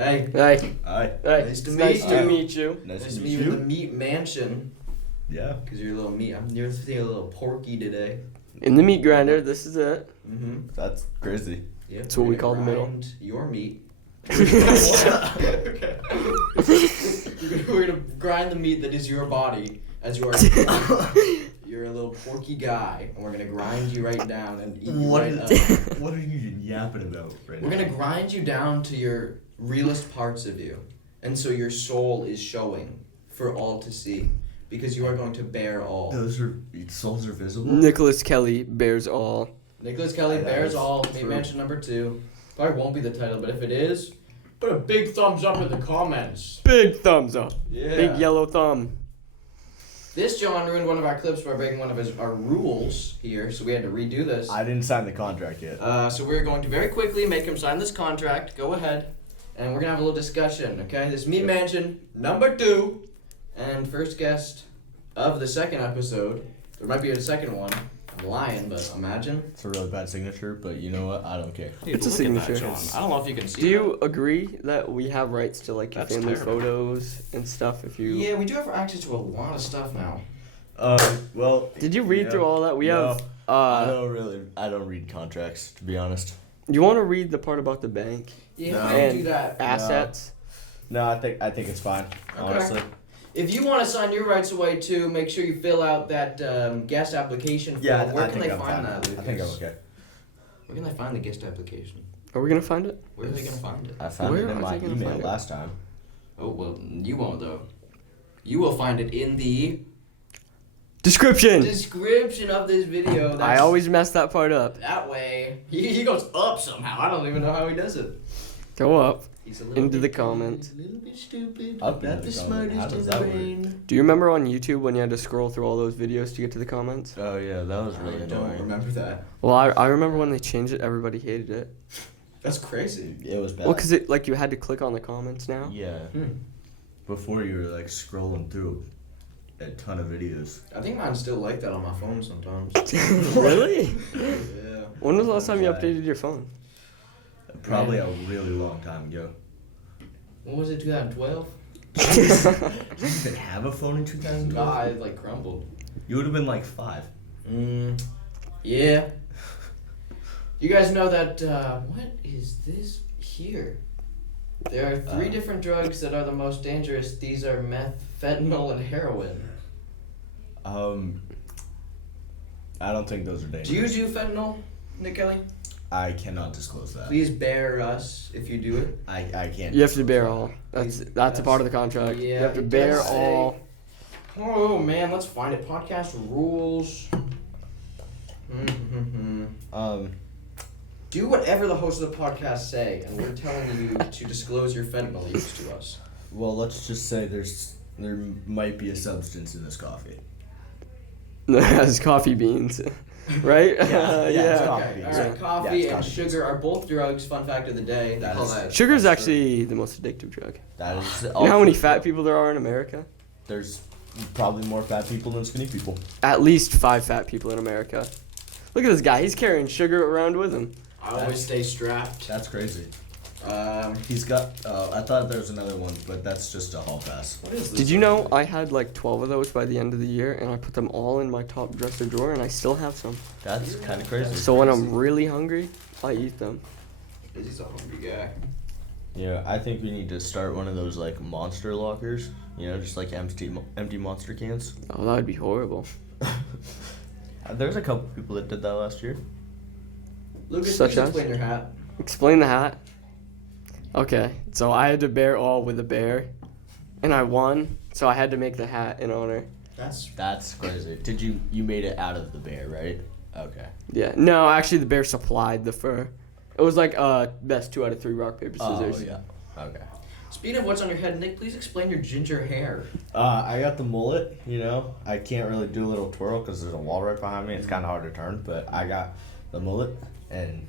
Hey. Hey. Hi. Hey. Nice to Nice meet to you. meet you. Nice Nice to to meet meet you in you. the meat mansion. Yeah. Because you're a little meat. You're feeling a little porky today. In the meat grinder, this is it. Mm-hmm. That's crazy. Yeah. That's what we call the middle. Your meat. Okay. We're gonna grind the meat that is your body as you are. You're a little porky guy, and we're gonna grind you right down and eat you right up. What are you yapping about right We're gonna grind you down to your realest parts of you, and so your soul is showing for all to see, because you are going to bear all. Souls are visible? Nicholas Kelley bears all. Nicholas Kelley That bears is all. true. Meat Mansion number 2. Probably won't be the title, but if it is, put a big thumbs up in the comments. Big thumbs up. Yeah. Big yellow thumb. This John ruined one of our clips by breaking one of our rules here, so we had to redo this. I didn't sign the contract yet. So we're going to very quickly make him sign this contract. Go ahead. And we're going to have a little discussion, okay? This Meat Mansion number 2. And first guest of the second episode. There might be a second one. I'm lying, but imagine. It's a really bad signature, but you know what? I don't care. Dude, It's a look at that, signature. John. I don't know if you can see Do you agree that we have rights to like your That's family terrible. photos and stuff if you Yeah, we do have access to a lot of stuff now. Well. Did you read through all that? We No. have I don't read contracts, to be honest. you want to read the part about the bank Yeah, No. we can do and that. assets? No, I think it's fine, honestly. If you want to sign your rights away too, make sure you fill out that guest application form. Yeah, Where I can think they I'm find fine. that? I think I'm okay. Where can they find the guest application? Are we gonna find it? Where are they gonna find it? I found Where it in are my they gonna email find it? last time. Oh well, you won't though. You will find it in the Description. description of this video. I always mess that part up. that way. He goes up somehow. I don't even know how he does it. Go up. He's a little Into bit the dumb, comments. A little bit stupid. Up Not into the the comments. How smartest does in that the work? brain. Do you remember on YouTube when you had to scroll through all those videos to get to the comments? Oh yeah, that was I really don't annoying. remember that. Well, I remember when they changed it, everybody hated it. That's crazy. It was bad. Well, because it like you had to click on the comments now. Yeah. Before you were like scrolling through a ton of videos. I think mine's still like that on my phone sometimes. Really? Yeah. When was the last time you Right. updated your phone? Probably a really long time ago. What was it? 2012. Did you even have a phone in 2012? Nah, it like crumbled. You would have been like 5. Yeah. You guys know that, what is this here? There are 3 different drugs that are the most dangerous. These are meth, fentanyl, and heroin. I don't think those are dangerous. Do you do fentanyl, Nick Kelley? I cannot disclose that. Please bear us if you do it. I can't. You have to disclose bear that. all. That's a part of the contract. Yeah, you have to it bear does say- all. Oh man, let's find it. Podcast rules. Do whatever the hosts of the podcast say, and we're telling you to disclose your fentanyl use to us. Well, let's just say there might be a substance in this coffee. It has coffee beans, right? Yeah, it's coffee Okay, beans. alright, coffee Yeah, it's and coffee beans. sugar are both drugs. Fun fact of the day. They That call is- that Sugar is that's actually the most addictive drug. That is. You know how many fat people there are in America? There's probably more fat people than skinny people. At least 5 fat people in America. Look at this guy. He's carrying sugar around with him. I always stay strapped. That's crazy. Um, He's got. I thought there was another one, but that's just a hall pass. what is this? Did you know I had like 12 of those by the end of the year, and I put them all in my top dresser drawer, and I still have some. That's kind of crazy. So when I'm really hungry, I eat them. He's a hungry guy. Yeah, I think we need to start one of those like monster lockers. You know, just like empty monster cans. Oh, that would be horrible. There's a couple people that did that last year. Lucas, Such please as? explain your hat. Explain the hat. Okay, so I had to bear all with a bear, and I won, so I had to make the hat in honor. That's crazy. Did you made it out of the bear, right? Okay. Yeah, no, actually the bear supplied the fur. It was like best 2 out of 3 rock, paper, scissors. Oh yeah. Okay. Speaking of what's on your head, Nick, please explain your ginger hair. I got the mullet. You know, I can't really do a little twirl because there's a wall right behind me. It's kind of hard to turn, but I got the mullet, and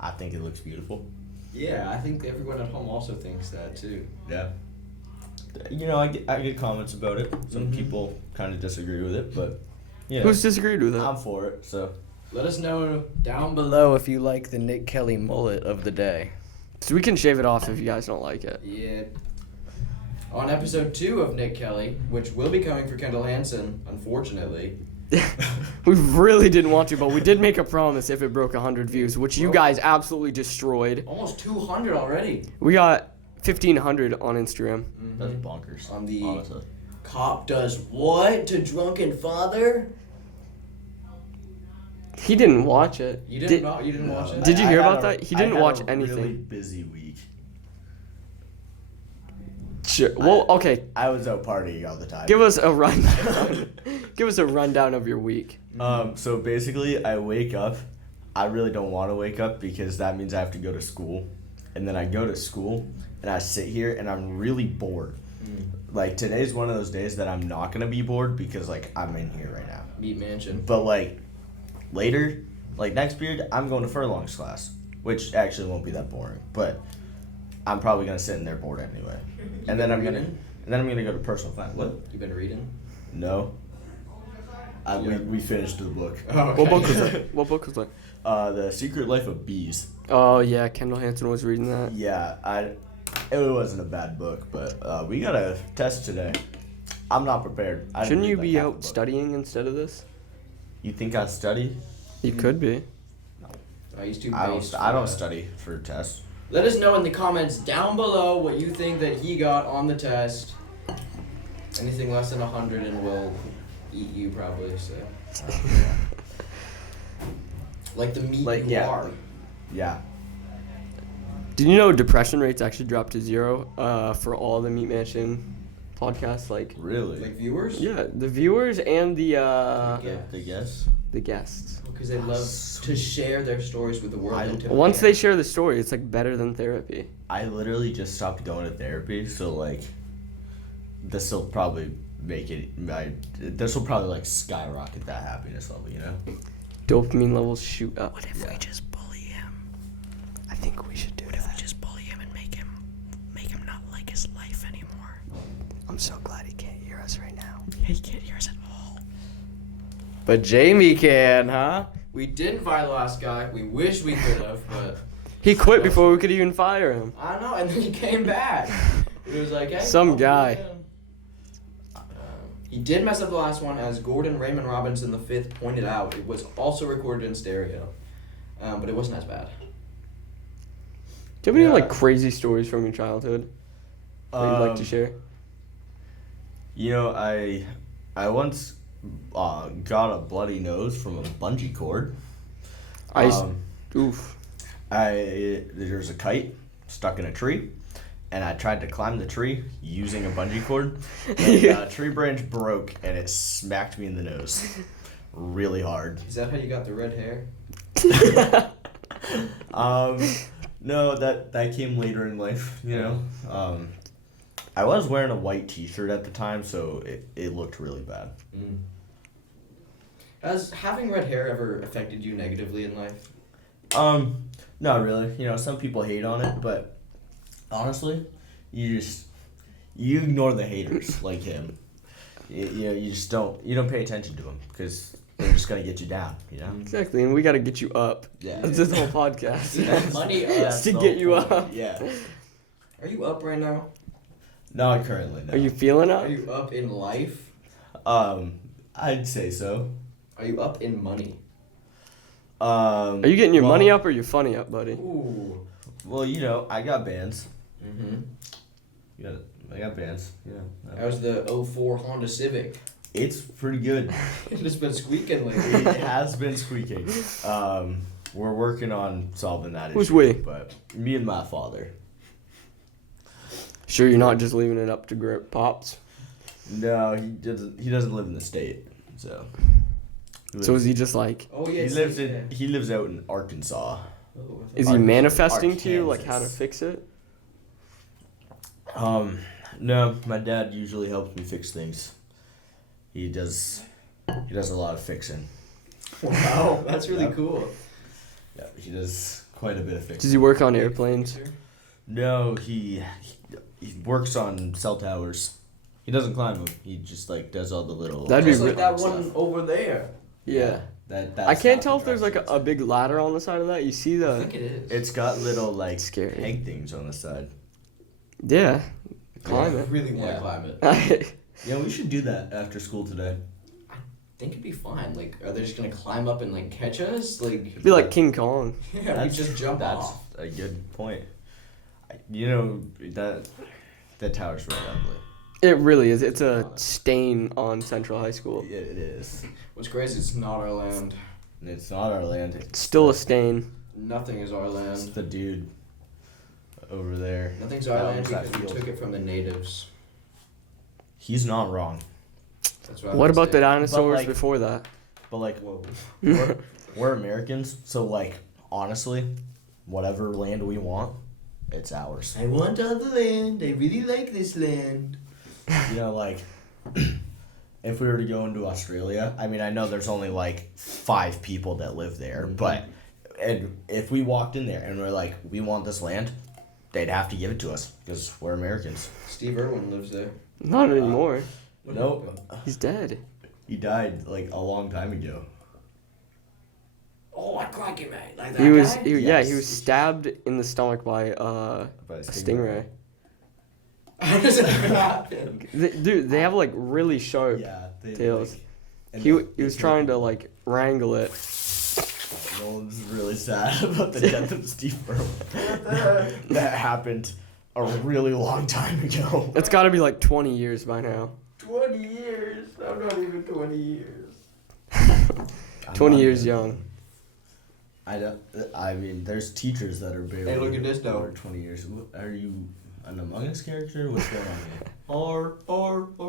I think it looks beautiful. Yeah, I think everyone at home also thinks that too. Yeah. You know, I get comments about it. Some Mhm. people kind of disagree with it, but yeah, Who's disagreed with it? I'm for it. So Let us know down below if you like the Nick Kelley mullet of the day. So we can shave it off if you guys don't like it. Yeah. On episode 2 of Nick Kelley, which will be coming for Kendall Hansen, unfortunately. We really didn't want to, but we did make a promise if it broke 100 views, which you guys absolutely destroyed. Almost 200 already. We got 1,500 on Instagram. That's bonkers. On the honestly. Cop does what to drunken father? He didn't watch it. You didn't watch it? Did you hear I had about that? He didn't I had watch a anything. Really busy week. Sure. Well, okay. I was out partying all the time. Give us a rundown. Give us a rundown of your week. So basically, I wake up. I really don't want to wake up because that means I have to go to school, and then I go to school and I sit here and I'm really bored. Like today's one of those days that I'm not gonna be bored because like I'm in here right now. Meat Mansion. But like later, like next period, I'm going to furlongs class, which actually won't be that boring. But I'm probably gonna sit in there bored anyway. And then I'm gonna go to personal finance. What? You been reading? No. We finished the book. Oh, okay. What book was that? What book was that? The Secret Life of Bees. Oh yeah, Kendall Hansen was reading that. Yeah, it wasn't a bad book, but we got a test today. I'm not prepared. I didn't Shouldn't read, you like, be half the out book. studying instead of this? You think I study? You could be. He's too I based. don't study for tests. Let us know in the comments down below what you think that he got on the test. Anything less than 100 and we'll eat you probably, so. Like the meat Like, you yeah. are. Yeah. Did you know depression rates actually dropped to 0 for all the Meat Mansion podcasts? Like, Really? Like viewers? yeah, the viewers and the The guess? the guests. Because they love to share their stories with the world. until Once the they end. share the story, it's like better than therapy. I literally just stopped going to therapy, so like, this will probably make it. This will probably like skyrocket that happiness level, you know? Dopamine levels shoot up. What if Yeah. we just bully him? I think we should do that. What if we just bully him and make him not like his life anymore? I'm so glad he can't hear us right now. He can't hear us at all. But Jamie can, huh? We didn't fire the last guy. We wish we could have, but He quit before we could even fire him. I know. And then he came back. It was like, hey, Some I'll do it guy. again. He did mess up the last one, as Gordon Raymond Robinson V pointed out. It was also recorded in stereo, but it wasn't as bad. Do you have any Yeah. like crazy stories from your childhood that you'd like to share? You know, I once got a bloody nose from a bungee cord. Oof. There's a kite stuck in a tree, and I tried to climb the tree using a bungee cord. And a tree branch broke, and it smacked me in the nose really hard. Is that how you got the red hair? No, that came later in life, you know. I was wearing a white t-shirt at the time, so it looked really bad. Has having red hair ever affected you negatively in life? Not really. You know, some people hate on it, but honestly, you ignore the haters like him. You don't pay attention to them because they're just gonna get you down, you know. Exactly, and we got to get you up. Yeah. That's this whole podcast. Money up. That's to the get you whole point. up. Yeah. Are you up right now? Not currently. No. Are you feeling up? Are you up in life? I'd say so. Are you up in money? Are you getting your money up or your funny up, buddy? Ooh. Well, you know, I got bands. Mm-hmm. I got bands. Yeah. How's the 04 Honda Civic? It's pretty good. It's just been squeaking lately. It has been squeaking. We're working on solving that Who's issue. we? But me and my father. Sure, you're not just leaving it up to Pops. No, he doesn't live in the state, so. So is he just like? Oh yeah. He lives out in Arkansas. Is he manifesting to you like how to Arkansas. fix it? No, my dad usually helps me fix things. He does a lot of fixing. Wow, that's really Yeah. cool. Yeah, he does quite a bit of fixing. Does he work on airplanes? No, he works on cell towers. He doesn't climb them. He just like does all the little. That'd be Just like that stuff. one over there. Yeah. That's I can't not tell the if there's like directions. a big ladder on the side of that. You see I the think it is. It's got little like Scary. peg things on the side. yeah, climb I it. really want to Yeah. climb it. Yeah, we should do that after school today. I think it'd be fine. Like, are they just gonna climb up and like catch us? Like, Be like King Kong. yeah, we just jump That's off. a good point. You know that tower's really ugly. It really is. It's a stain on Central High School. Yeah, it is. What's crazy? It's not our land. It's not our land. It's still a stain. Nothing is our It's land. the dude over there. Nothing's our land owns that because we field. took it from the natives. He's not wrong. That's what I What would about the say. dinosaurs like- before that? But like Whoa. we're Americans, so like honestly, whatever land we want, it's ours. I want all the land. I really like this land. You know, like if we were to go into Australia, I mean, I know there's only like 5 people that live there, but and if we walked in there and we're like, we want this land, they'd have to give it to us because we're Americans. Steve Irwin lives there. Not anymore. Nope, He's dead. he died like a long time ago. Oh, I crack it, mate. Like that He was, guy? yeah, he Yes. was stabbed in the stomach by a stingray. How does that happen? Dude, they have like really sharp Yeah, they, tails. like, and He they- was trying to like wrangle it. No one's really sad about the death of Steve Irwin. That happened a really long time ago. It's got to be like 20 years by now. 20 years. I'm not even 20 years. 20 years young. I mean, there's teachers that are barely. Hey, look at this, though. over 20 years. Are you an Among Us character? What's going on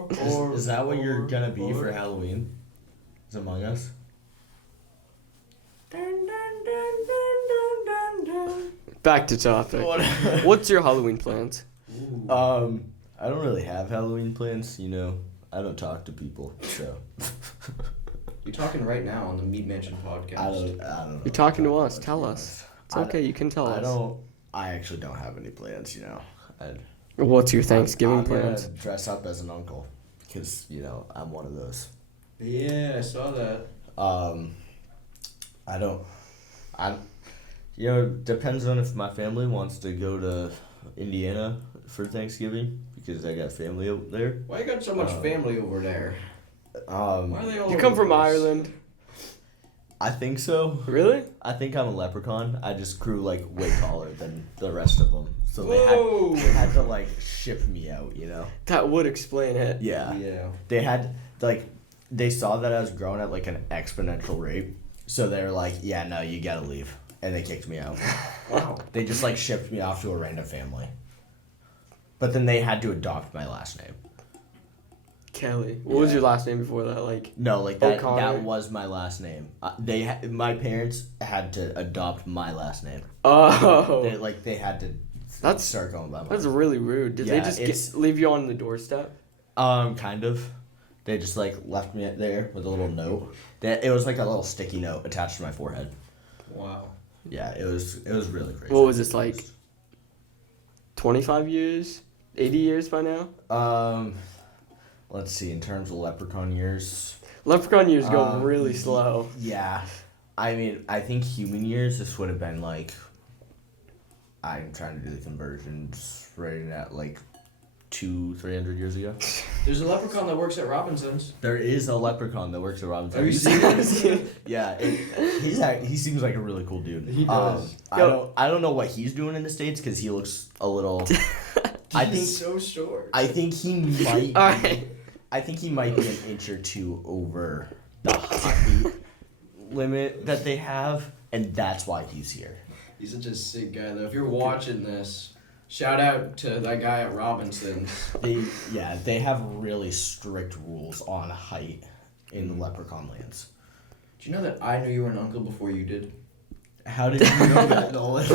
here? Is that what you're gonna be for Halloween? Is Among Us? Back to topic. What's your Halloween plans? I don't really have Halloween plans. You know, I don't talk to people, so. You're talking right now on the Meat Mansion podcast. I don't know. You're talking to Not us. much Tell plans. us. It's okay. You can tell us. I actually don't have any plans. You know. What's your Thanksgiving I'm plans? gonna dress up as an uncle, because you know I'm one of those. Yeah, I saw that. You know, it depends on if my family wants to go to Indiana for Thanksgiving, because I got family out there. Why you got so much family over there? Why are they all You over come the from place? Ireland. I think so. Really? I think I'm a leprechaun. I just grew like way taller than the rest of them, so Whoa. they had to like ship me out. You know. That would explain it. Yeah. Yeah. They had they saw that I was growing at like an exponential rate, so they're like, "Yeah, no, you gotta leave," and they kicked me out. Wow. They just like shipped me off to a random family. But then they had to adopt my last name. Kelley. What was your last name before that? Like, No, like that O'Connor? was my last name. My parents had to adopt my last name. oh, They had to That's- start going by that's mine. really rude. Did they Yeah, just leave you on the doorstep? Kind of. They just like left me there with a little note. It was like a little sticky note attached to my forehead. Wow. Yeah, it was really crazy. What was this like? 25 years? 80 years by now? Let's see, in terms of leprechaun years. Leprechaun years go really slow. Yeah. I mean, I think human years, this would have been like, I'm trying to do the conversions right at like 200-300 years ago. There's a leprechaun that works at Robinson's. There is a leprechaun that works at Robinson. Have you seen him? Yeah, he seems like a really cool dude. He does. I don't know what he's doing in the States because he looks a little. I think He's so short. I think he might. Alright. I think he might be an inch or two over the height limit that they have, and that's why he's here. He's such a sick guy, though. If you're watching this, shout out to that guy at Robinson's. They have really strict rules on height in the leprechaun lands. Do you know that I knew you were an uncle before you did? How did you know that, Nolan?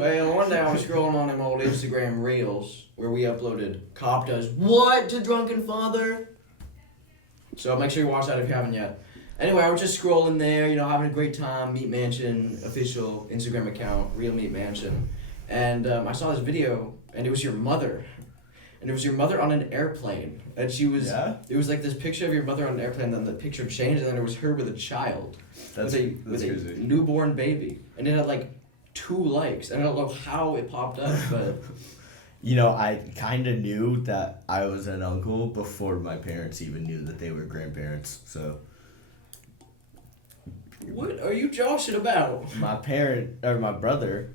Well, one day I was scrolling on them old Instagram reels where we uploaded "Cop does what to drunken father." So make sure you watch that if you haven't yet. Anyway, I was just scrolling there, having a great time. Meat Mansion official Instagram account, Real Meat Mansion, and I saw this video, and it was your mother. and it was your mother on an airplane, and she was. Yeah? It was like this picture of your mother on an airplane, then the picture changed, and then it was her with a child, That's with a crazy. newborn baby, and it had like 2 likes. I don't know how it popped up, but You know, I kind of knew that I was an uncle before my parents even knew that they were grandparents. So what are you joshing about? my brother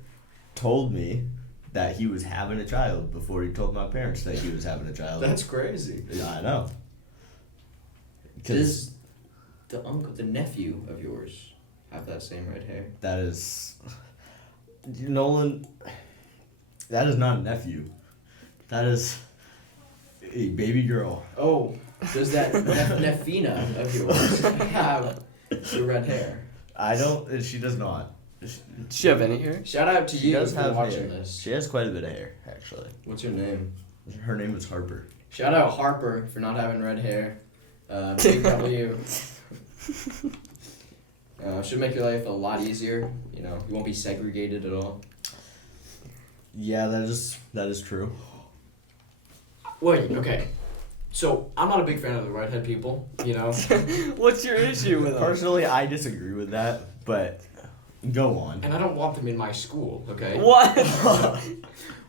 told me that he was having a child before he told my parents that he was having a child. That's crazy. Yeah, I know. Does the nephew of yours have that same red hair? That is, Nolan. That is not a nephew. That is a baby girl. Oh, does that Nefina of yours have the red hair? I don't. She does not. Does she have any hair? Shout out to She you does for have watching hair. this. She has quite a bit of hair, actually. What's your name? Her name is Harper. Shout out Harper for not having red hair. BW. Should make your life a lot easier. You know, you won't be segregated at all. Yeah, that is true. Wait, okay. So, I'm not a big fan of the redhead people, you know? What's your issue with them? Personally, I disagree with that, but go on. And I don't want them in my school, okay? What?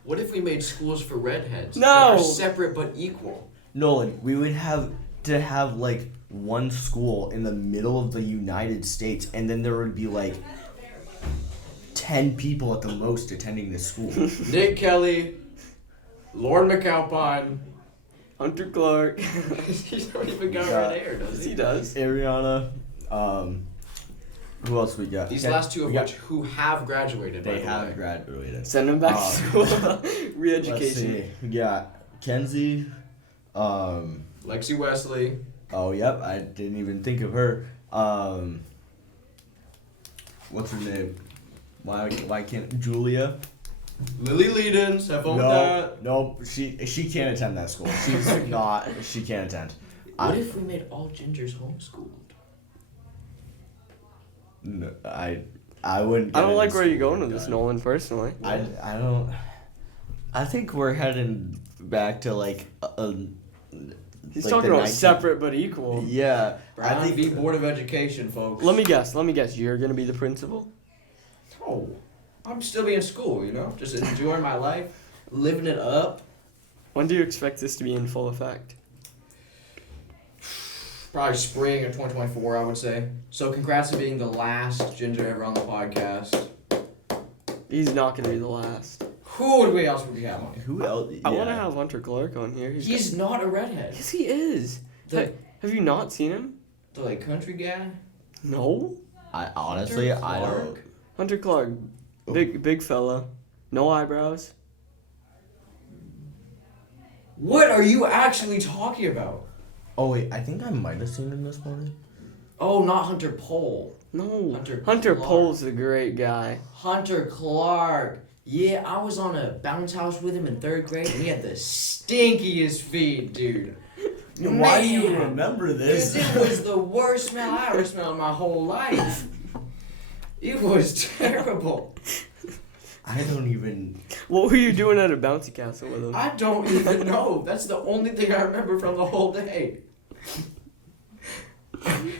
What if we made schools for redheads? No! That are separate but equal. Nolan, we would have to have like one school in the middle of the United States, and then there would be like 10 people at the most attending this school. Nick Kelley, Lord McAlpine. Hunter Clark. He don't even got Yeah. red hair, does he? He does. Ariana, who else we got? These Okay, last two of we got- which who have graduated, by they the have way. graduated. Send him back to school. Let's Re-education. see. We got Kenzie. Lexi Wesley. Oh, yep. I didn't even think of her. What's her name? Why can't Julia? Lily Leedens, have fun with that. No, she can't attend that school. She's not. She can't attend. What if we made all gingers homeschooled? No, I wouldn't. I don't get like into where you're school going with this, done. Nolan, personally. I don't. I think we're heading back to like He's like talking the about 19 separate but equal. Yeah, Brown I think v. Board of Education, folks. Let me guess. You're going to be the principal? Oh, I'm still be in school, you know? Just enjoying my life, living it up. When do you expect this to be in full effect? Probably spring of 2024, I would say. So congrats on being the last ginger ever on the podcast. He's not going to be the last. Who would we else would we have on? who else? I want to have Hunter Clark on here. He's not a redhead. Yes, he is. The, Have you not seen him? the like country guy? No. I honestly, Hunter I don't. Clark? Hunter Clark, big fella, no eyebrows. What are you actually talking about? Oh wait, I think I might have seen him this morning. Oh, not Hunter Pole. No. Hunter Hunter Clark. Pole's a great guy. Hunter Clark. Yeah, I was on a bounce house with him in 3rd grade, and he had the stinkiest feet, dude. Why do you Man. remember this? Because it was the worst smell I ever smelled in my whole life. It was terrible. I don't even. What were you doing at a bouncy castle with him? I don't even know. That's the only thing I remember from the whole day.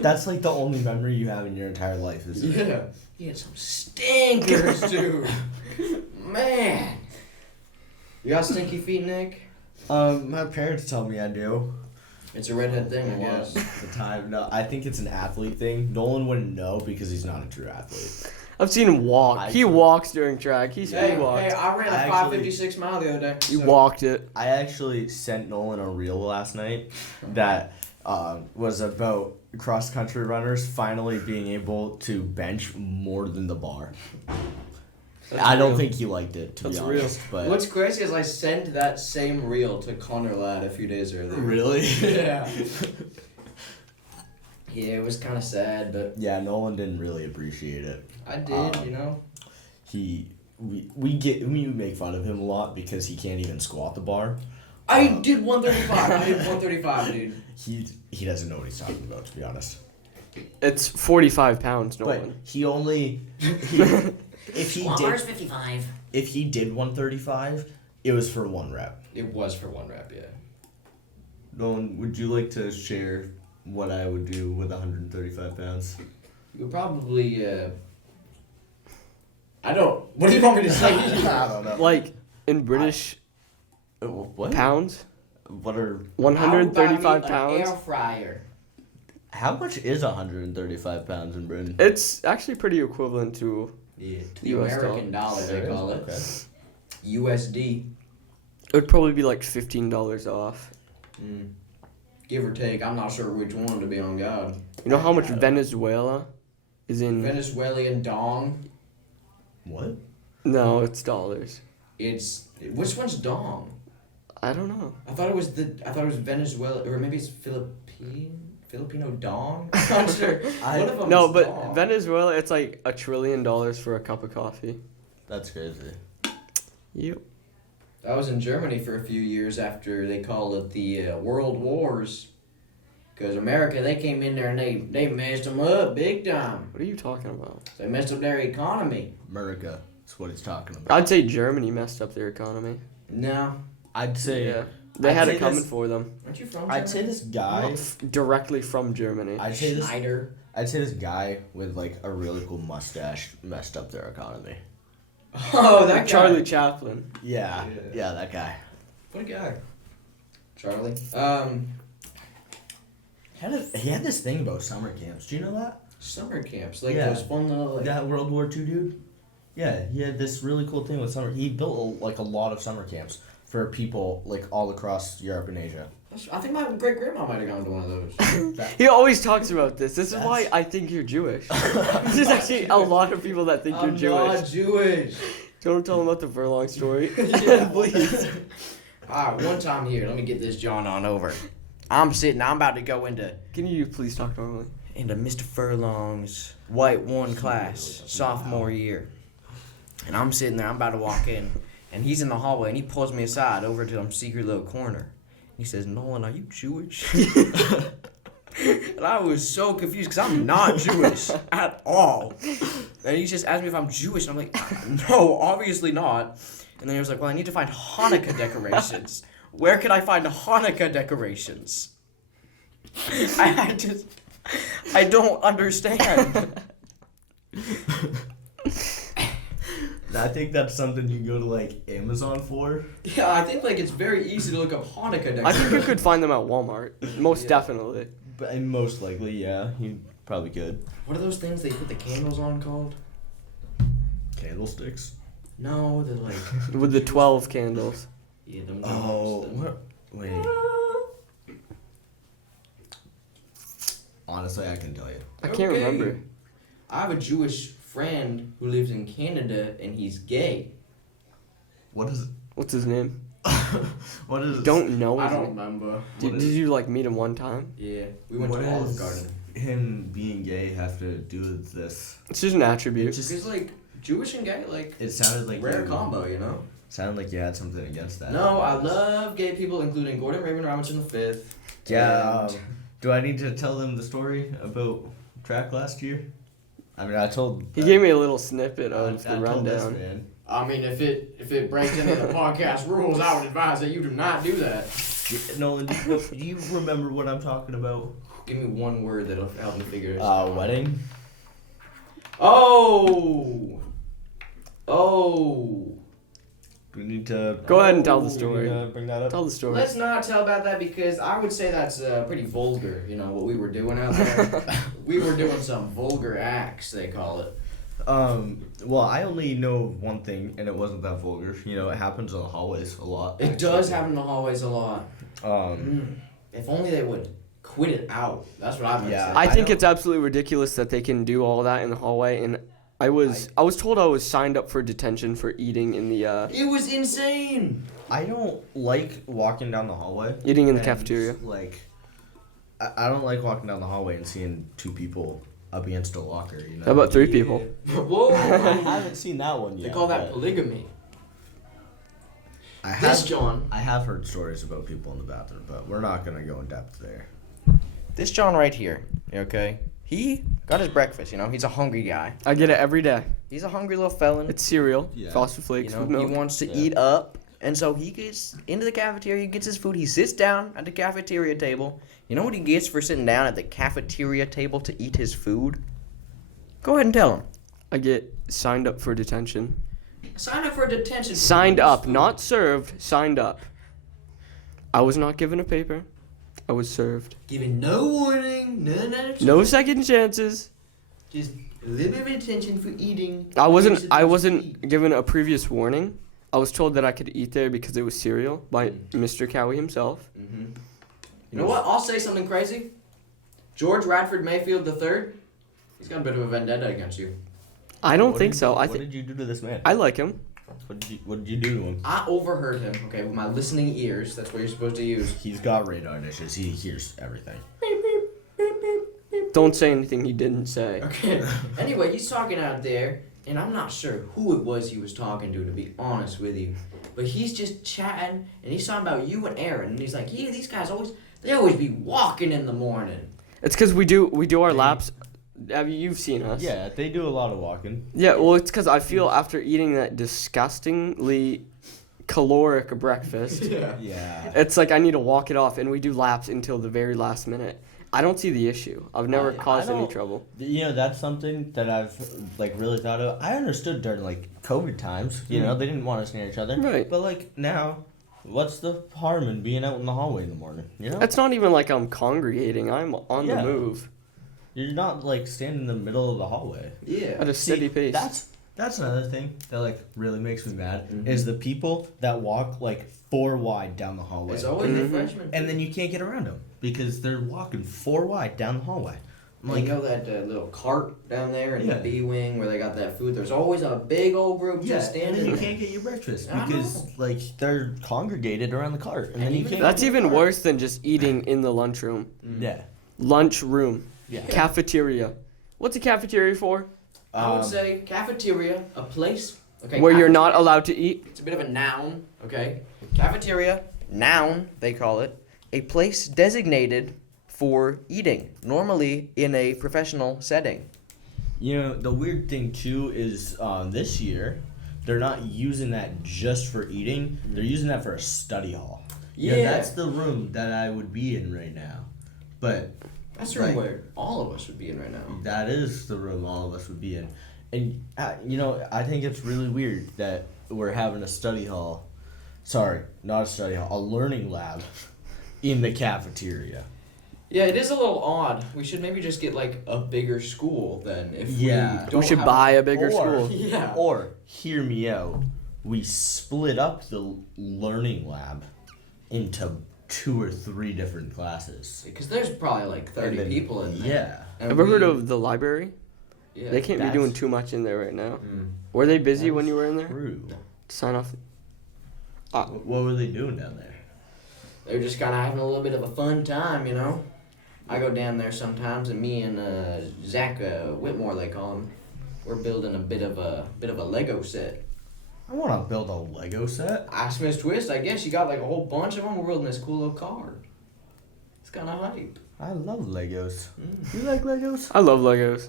That's like the only memory you have in your entire life, isn't it? Yeah. He had some stinkers, dude. Man. You got stinky feet, Nick? My parents tell me I do. It's a redhead thing, I guess. The time. No, I think it's an athlete thing. Nolan wouldn't know because he's not a true athlete. I've seen him walk. I- He walks during track. He Hey, walked. I ran a I actually- 556 mile the other day. He so- walked it. I actually sent Nolan a reel last night that was about cross country runners finally being able to bench more than the bar. That's I don't real. think he liked it, to That's be real. honest. But What's crazy is I sent that same reel to Connor Ladd a few days earlier. really, Yeah. Yeah, it was kind of sad, but yeah, Nolan didn't really appreciate it. I did, you know. We make fun of him a lot because he can't even squat the bar. I did 135. I did 135, dude. He doesn't know what he's talking about, to be honest. It's 45 pounds, But Nolan. he only if he did 55. if he did 135, it was for one rep. It was for one rep, yeah. Nolan, would you like to share what I would do with 135 pounds? You would probably, what do you want me to say? I don't know. Like in British What? pounds, What are... 135 An pounds. air fryer. How much is 135 pounds in Britain? It's actually pretty equivalent to Yeah, to the US American dollar, they call it. Okay. USD. it would probably be like $15 off. Give or take. I'm not sure which one, to be on God. You know how much Venezuela is in? Venezuelan dong. What? No, it's dollars. Which one's dong? I don't know. I thought it was Venezuela, or maybe it's Filipino dong. I'm not sure. One of them No, is but dong. Venezuela, it's like $1 trillion for a cup of coffee. That's crazy. Yep. I was in Germany for a few years after they called it the World Wars. Because America, they came in there and they messed them up big time. What are you talking about? They messed up their economy. America. That's what he's talking about. I'd say Germany messed up their economy. No. I'd say... Yeah. They I'd had say it coming this- for them. Aren't you from I'd say Germany? this guy... Directly from Germany. I'd say this... Schneider. I'd say this guy with like a really cool mustache messed up their economy. Oh, that guy. Charlie Chaplin. Yeah, yeah, that guy. What a guy. Charlie. He had this thing about summer camps. Do you know that? Summer camps. Like Yeah. those fun little... Like, That World War II dude? Yeah, he had this really cool thing with summer. He built a lot of summer camps for people like all across Europe and Asia. I think my great-grandma might have gone to one of those. He always talks about this. This is That's- why I think you're Jewish. There's actually a lot of people that think you're I'm Jewish. not Jewish. Do you want to tell them about the furlong story? Yeah, please. Alright, one time here, let me get this John on over. I'm about to go into Can you please talk normally? Mr. Furlong's White 1 class, sophomore year. And I'm sitting there, I'm about to walk in, and he's in the hallway, and he pulls me aside over to some secret little corner. He says, "Nolan, are you Jewish?" And I was so confused, because I'm not Jewish at all. And he just asked me if I'm Jewish, and I'm like, no, obviously not. And then he was like, well, I need to find Hanukkah decorations. Where can I find Hanukkah decorations? I don't understand. I think that's something you can go to like Amazon for. Yeah, I think like it's very easy to look up Hanukkah decorations. I think you could find them at Walmart. Most Yeah. definitely. But and most likely, yeah, you probably could. What are those things they put the candles on called? Candlesticks. No, they're like... With the 12 candles. Yeah, them Oh, them- what? Wait. Honestly, I can tell you. I can't Okay. remember. I have a Jewish friend who lives in Canada, and he's gay. What is it? What's his name? What is it? Don't know I his don't name. remember. Did you like meet him one time? Yeah, we went What to Olive does Garden. him being gay have to do with this? It's just an attribute. Because like Jewish and gay, like It sounded like rare you, combo, you know. Sounded like you had something against that. No, I love gay people, including Gordon Raymond Robinson V. Yeah. And- Do I need to tell them the story about track last year? I mean, I told. He gave me a little snippet I of the told this rundown. man. I mean, if it breaks any of the podcast rules, I would advise that you do not do that. Nolan, do you remember what I'm talking about? Give me one word that'll help me figure it out. Wedding. Oh. Do we need to Go ahead and tell the do we story. need to bring that up? Tell the story. Let's not tell about that because I would say that's pretty vulgar, you know, what we were doing out there. We were doing some vulgar acts, they call it. Well, I only know one thing, and it wasn't that vulgar. You know, it happens in the hallways a lot. It does happen in the hallways a lot. Um, If only they would quit it out. That's what I've been Yeah. saying. I think don't- it's absolutely ridiculous that they can do all that in the hallway. And I was told I was signed up for detention for eating in the It was insane. I don't like walking down the hallway. eating in the and, cafeteria. Like, I don't like walking down the hallway and seeing two people up against a locker. You know. How about 3 people? Whoa. I haven't seen that one yet. They call that but polygamy. I This have. John. I have heard stories about people in the bathroom, but we're not gonna go in depth there. This John right here, okay? He got his breakfast, you know? He's a hungry guy. I get it every day. He's a hungry little felon. It's cereal, Yeah. Frosted You Flakes know, with he milk. wants to Yeah. eat up. And so he gets into the cafeteria, he gets his food, he sits down at the cafeteria table. You know what he gets for sitting down at the cafeteria table to eat his food? Go ahead and tell him. I get signed up for detention. Sign up for detention. Signed up, not served, signed up. I was not given a paper. I was served. Giving no warning, No second chances. Just a little bit of attention for eating. I wasn't given a previous warning. I was told that I could eat there because it was cereal by Mr. Cowie himself. Mm-hmm. You know what? I'll say something crazy. George Radford Mayfield III, he's got a bit of a vendetta against you. I don't think so. What did you do to this man? I like him. What did you do to him? I overheard him, okay, with my listening ears. That's what you're supposed to use. He's got radar issues. He hears everything. Don't say anything he didn't say. Okay. Anyway, he's talking out there, and I'm not sure who it was he was talking to be honest with you. But he's just chatting, and he's talking about you and Aaron, and he's like, yeah, these guys always be walking in the morning. It's because we do our laps. You've seen us. Yeah, they do a lot of walking. Yeah, well, it's because I feel after eating that disgustingly caloric breakfast, Yeah. it's like I need to walk it off, and we do laps until the very last minute. I don't see the issue. I've never caused any trouble. You know, that's something that I've really thought of. I understood during COVID times. You know, they didn't want us near each other. Right. But now, what's the harm in being out in the hallway in the morning? You know. It's not even like I'm congregating. I'm on the move. You're not standing in the middle of the hallway. Yeah. At a steady pace. That's another thing that really makes me mad is the people that walk 4 wide down the hallway. It's always the freshmen. And then you can't get around them because they're walking 4 wide down the hallway. You know that little cart down there in the B wing where they got that food? There's always a big old group just standing and you there. can't get your breakfast because they're congregated around the cart. And then you can't. That's even worse than just eating in the lunchroom. Yeah. Lunchroom. Yeah. Cafeteria. What's a cafeteria for? I would say cafeteria, a place. Okay. Where you're not allowed to eat? It's a bit of a noun, okay? Cafeteria, noun, they call it. A place designated for eating, normally in a professional setting. You know, the weird thing, too, is this year, they're not using that just for eating. They're using that for a study hall. Yeah. That's the room that I would be in right now. But that's the room where all of us would be in right now. that is the room all of us would be in. And, I think it's really weird that we're having a study hall. Sorry, not a study hall, a learning lab in the cafeteria. Yeah, it is a little odd. We should maybe just get a bigger school then. If we should buy a bigger school. Yeah. Or, hear me out, we split up the learning lab into 2 or 3 different classes. Because there's probably 30 people in there. Yeah. Ever heard of the library? Yeah. They can't be doing too much in there right now. Were they busy when you were in there? True. Sign off. What were they doing down there? They're just kind of having a little bit of a fun time, I go down there sometimes, and me and Zach Whitmore, they call him, we're building a bit of a Lego set. I want to build a Lego set. Ask Miss Twist, I guess. You got a whole bunch of them. We're building this cool little car. It's kind of hype. I love Legos. You like Legos? I love Legos.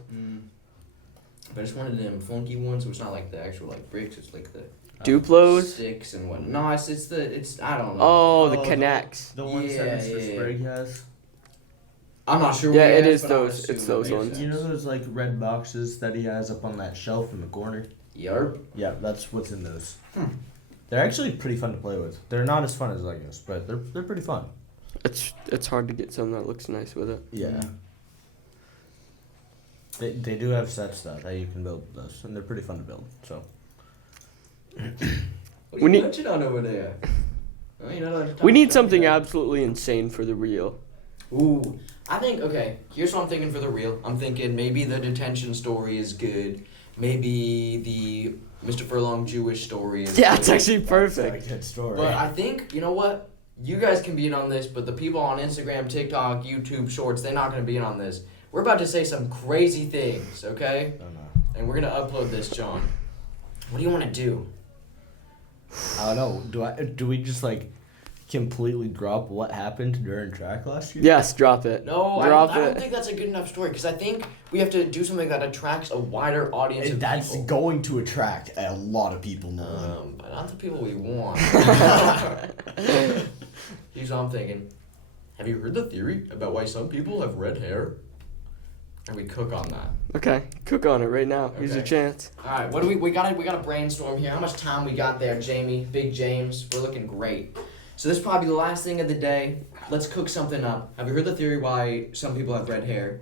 But I just wanted them funky ones, so it's not the actual bricks. It's the Duplos? sticks and whatnot. No, it's I don't know. Oh, the Connects. The ones that Mr. Sprague has. I'm not sure. Yeah, what he it has, is but I'm those. It's assuming those it makes ones. You know those red boxes that he has up on that shelf in the corner? Yerp. Yeah, that's what's in those. They're actually pretty fun to play with. They're not as fun as Legos, but they're pretty fun. It's hard to get something that looks nice with it. Yeah. They do have sets though that you can build with those, and they're pretty fun to build. So. What are you munching on over there? Oh, you're not allowed to talk We need about something that. absolutely insane for the real. Ooh, I think, okay, here's what I'm thinking for the real. I'm thinking maybe the detention story is good. Maybe the Mr. Furlong Jewish story is Yeah, good. it's actually perfect. That's a good story. But I think, you know what? You guys can be in on this, but the people on Instagram, TikTok, YouTube Shorts, they're not going to be in on this. We're about to say some crazy things, okay? I don't know. And we're going to upload this, John. What do you want to do? I don't know. Do we just completely drop what happened during track last year? Yes, drop it. No, I Drop don't it. think that's a good enough story because I think we have to do something that attracts a wider audience of That's people. going to attract a lot of people now. But not the people we want. Here's what I'm thinking. Have you heard the theory about why some people have red hair? And we cook on that. Okay, cook on it right now. Here's your Okay. chance. All right, what do we gotta brainstorm here. How much time we got there, Jamie? Big James, we're looking great. So this is probably the last thing of the day. Let's cook something up. Have you heard the theory why some people have red hair?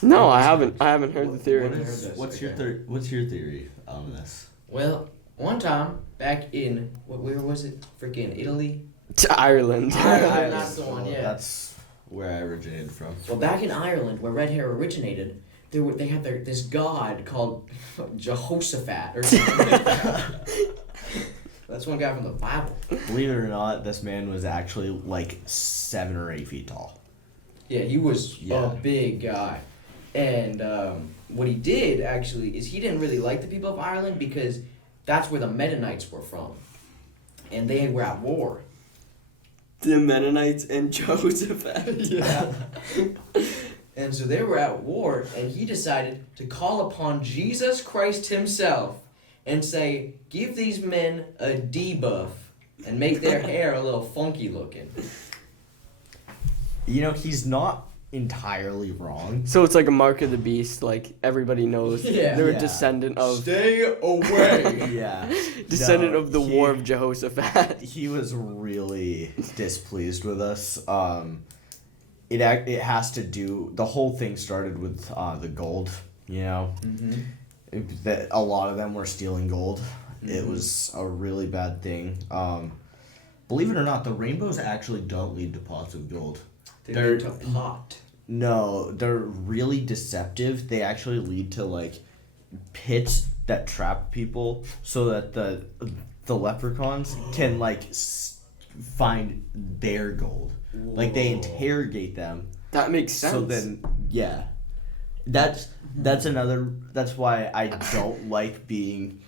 No, I haven't. I haven't heard the theory. What's your theory on this? Well, one time back in where was it? Freaking Italy. To Ireland. Ireland, that's the one. Yeah. That's where I originated from. Well, back in Ireland, where red hair originated, they had this god called Jehoshaphat or something like that. That's one guy from the Bible. Believe it or not, this man was actually like 7 or 8 feet tall. Yeah, he was Yeah. a big guy. And what he did, actually, is he didn't really like the people of Ireland because that's where the Mennonites were from. And they were at war. The Mennonites and Jehoshaphat. Yeah. And so they were at war, and he decided to call upon Jesus Christ himself and say, give these men a debuff and make their hair a little funky looking. You know, he's not entirely wrong. So it's like a mark of the beast. Like everybody knows Yeah. they're Yeah. a descendant of Stay away. Yeah. descendant No, of the War of Jehoshaphat. He was really displeased with us. It has to do. The whole thing started with the gold. You know, that a lot of them were stealing gold. It was a really bad thing. Believe it or not, the rainbows actually don't lead to pots of gold. They're to pot. No, they're really deceptive. They actually lead to like pits that trap people, so that the leprechauns can like find their gold. Like they interrogate them. That makes sense. So then, yeah, that's another. That's why I don't like being.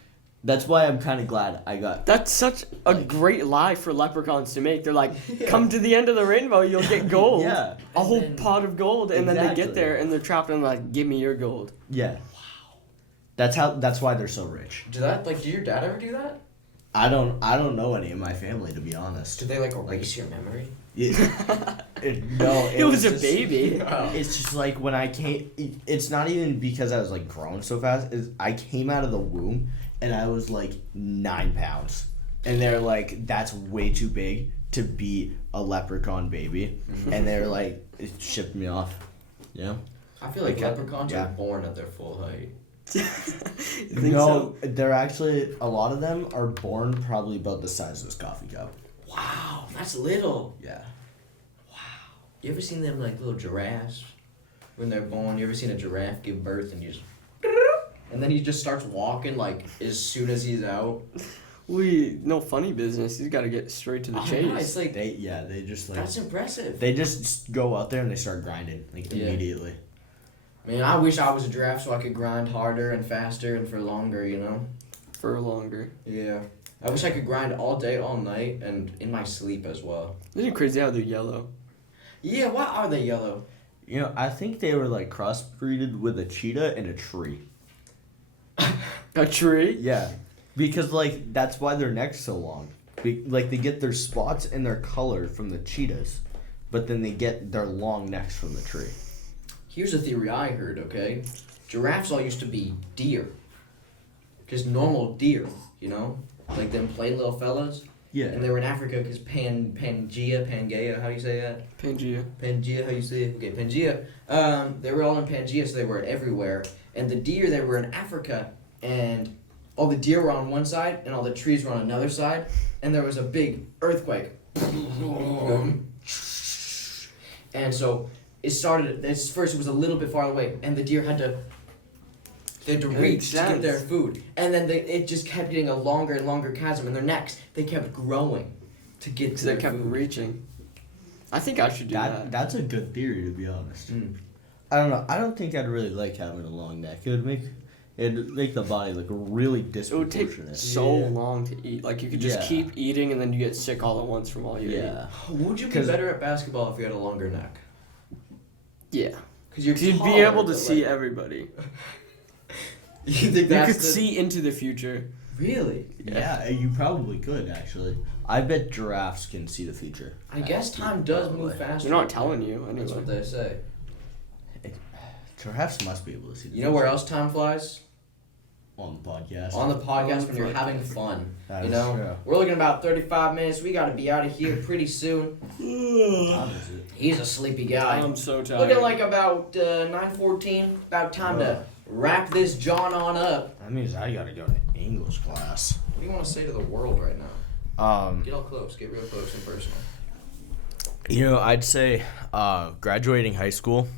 That's why I'm kind of glad I got. That's such a great lie for leprechauns to make. They're like, come to the end of the rainbow, you'll get gold. Yeah. A whole then- pot of gold, and then they Exactly. get there and they're trapped and they're like, give me your gold. Yeah. Wow. That's why they're so rich. Do your dad ever do that? I don't know any of my family, to be honest. Did they like erase your memory? No, It was a just- baby. It's just like when I came. It's not even because I was like growing so fast. I came out of the womb and I was like 9 pounds, and they're like, "That's way too big to be a leprechaun baby," and they're like, it shipped me off. Yeah. I feel like Okay. leprechauns Yeah. are born at their full height. You think No, they're actually a lot of them are born probably about the size of this coffee cup. Wow, that's little. Yeah. You ever seen them like little giraffes when they're born? You ever seen a giraffe give birth and you just and then he just starts walking like as soon as he's out? No funny business. He's got to get straight to the Oh, chase. yeah, it's like They just like that's impressive. they just go out there and they start grinding like Yeah. immediately. Man, I wish I was a giraffe so I could grind harder and faster and for longer, you know? For longer. Yeah. I wish I could grind all day, all night, and in my sleep as well. Isn't it crazy how they're yellow? Yeah, why are they yellow? You know, I think they were like crossbreeded with a cheetah and a tree. A tree? Yeah, because like that's why their neck's so long. Like they get their spots and their color from the cheetahs, but then they get their long necks from the tree. Here's a theory I heard, okay? Giraffes all used to be deer. Just normal deer, you know? Like them plain little fellas. Yeah. And they were in Africa because Pangea, how do you say that? Pangea. Pangea, how you say it? Okay, Pangea. They were all in Pangea, so they were everywhere. And the deer, they were in Africa, and all the deer were on one side, and all the trees were on another side, and there was a big earthquake. And so it started, first it was a little bit far away, and the deer had to reach to get their food. And then it just kept getting a longer and longer chasm, and their necks, they kept growing to get to Because their they kept food. reaching. I think I should do that. That's a good theory, to be honest. Mm. I don't know. I don't think I'd really like having a long neck. It It'd make the body look really It would take disproportionate. so long to eat. Like, you could just keep eating, and then you get sick all at once from all you eat. Would you be better at basketball if you had a longer neck? Yeah. Because you'd be able to see everybody. You think you could see into the future. Really? Yeah, you probably could, actually. I bet giraffes can see the future. I guess time does move faster. They're not telling you, anyway. That's what they say. Giraffes must be able to see the future. You know where else time flies? On the podcast. On the podcast when you're having fun. That you is know? true. We're looking about 35 minutes. We got to be out of here pretty soon. What time is it? He's a sleepy guy. I'm so tired. Looking like about 9:14. About time to wrap this John on up. That means I gotta go to English class. What do you want to say to the world right now? Get all close. Get real close and personal. You know, I'd say graduating high school,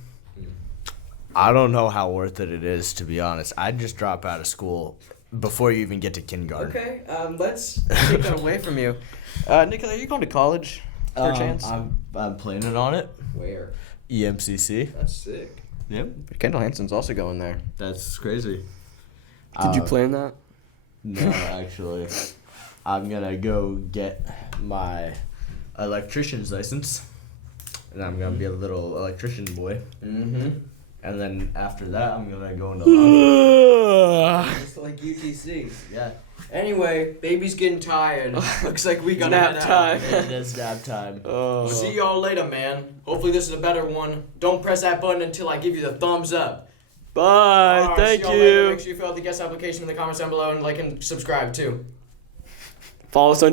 I don't know how worth it is, to be honest. I'd just drop out of school before you even get to kindergarten. Okay, let's take that away from you. Nicola, are you going to college, for a chance? I'm planning on it. Where? EMCC. That's sick. Yep. Kendall Hansen's also going there. That's crazy. Did you plan that? No, actually. I'm gonna go get my electrician's license, and I'm gonna be a little electrician boy. Mm-hmm. And then after that, I'm gonna go into law. Just like UTC. Yeah. Anyway, baby's getting tired. Looks like we got Nap time. It is nap time. See y'all later, man. Hopefully this is a better one. Don't press that button until I give you the thumbs up. Bye. Alright, Thank see y'all later. you. Make sure you fill out the guest application in the comments down below and like and subscribe too. Follow us on